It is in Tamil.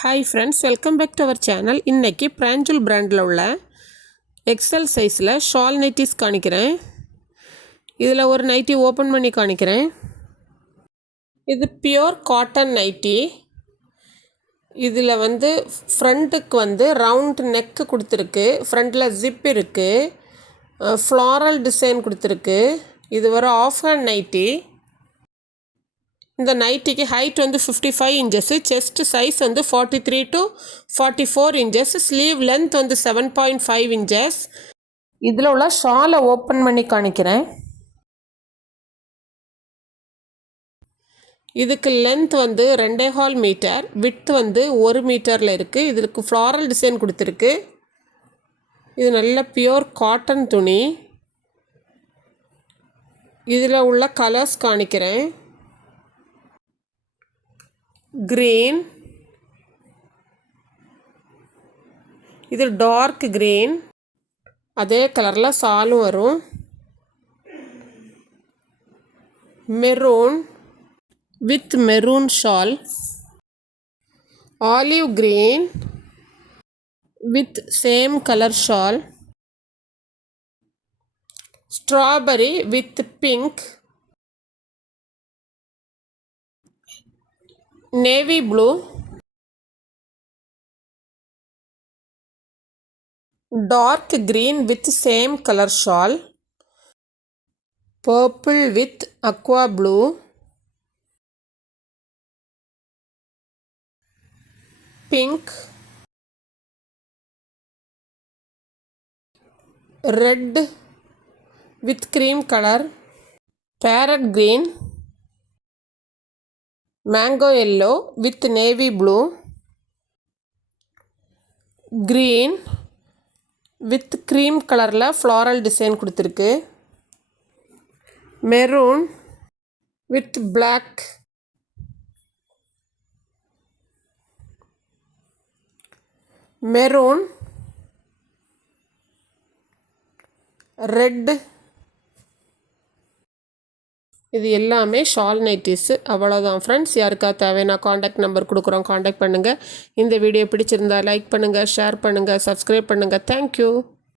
Hi friends, welcome back to our channel. இன்றைக்கி பிராஞ்சூல் பிராண்டில் உள்ள எக்ஸல் சைஸில் ஷால் நைட்டிஸ் காணிக்கிறேன். இதில் ஒரு நைட்டி ஓப்பன் பண்ணி காணிக்கிறேன். இது பியோர் காட்டன் நைட்டி. இதில் ஃப்ரண்ட்டுக்கு ரவுண்ட் நெக்கு கொடுத்துருக்கு. ஃப்ரண்டில் ஜிப் இருக்குது. ஃப்ளாரல் டிசைன் கொடுத்துருக்கு. இது ஒரு ஆஃப் ஹேண்ட் நைட்டி. இந்த நைட்டிக்கு height 55 inches, chest size 43 to 44 inches, sleeve length 7.5 inches. இதில் உள்ள ஷாலை ஓப்பன் பண்ணி காணிக்கிறேன். இதுக்கு லென்த் 2.25 மீட்டர், விட்த் 1 மீட்டரில் இருக்குது. இதுக்கு ஃப்ளாரல் டிசைன் கொடுத்துருக்கு. இது நல்ல பியோர் காட்டன் துணி. இதில் உள்ள கலர்ஸ் காணிக்கிறேன். கிரீன், இது டார்க் கிரீன், அதே கலரில் சாலும் வரும். Maroon with maroon shawl. Olive green with same colour shawl. Strawberry with pink. navy blue, dark green with same color shawl, purple with aqua blue, pink, red with cream color, parrot green, mango yellow with navy blue, green with cream கலரில் ஃப்ளாரல் டிசைன் கொடுத்துருக்கு. Maroon with black, maroon, red. இது எல்லாமே ஷால் நைட்டிஸு. அவ்வளோதான் ஃப்ரெண்ட்ஸ். யாருக்கா தேவைன்னா காண்டாக்ட் நம்பர் கொடுக்குறோம், காண்டாக்ட் பண்ணுங்கள். இந்த வீடியோ பிடிச்சிருந்தா லைக் பண்ணுங்கள், ஷேர் பண்ணுங்கள், சப்ஸ்கிரைப் பண்ணுங்கள். தேங்க்யூ.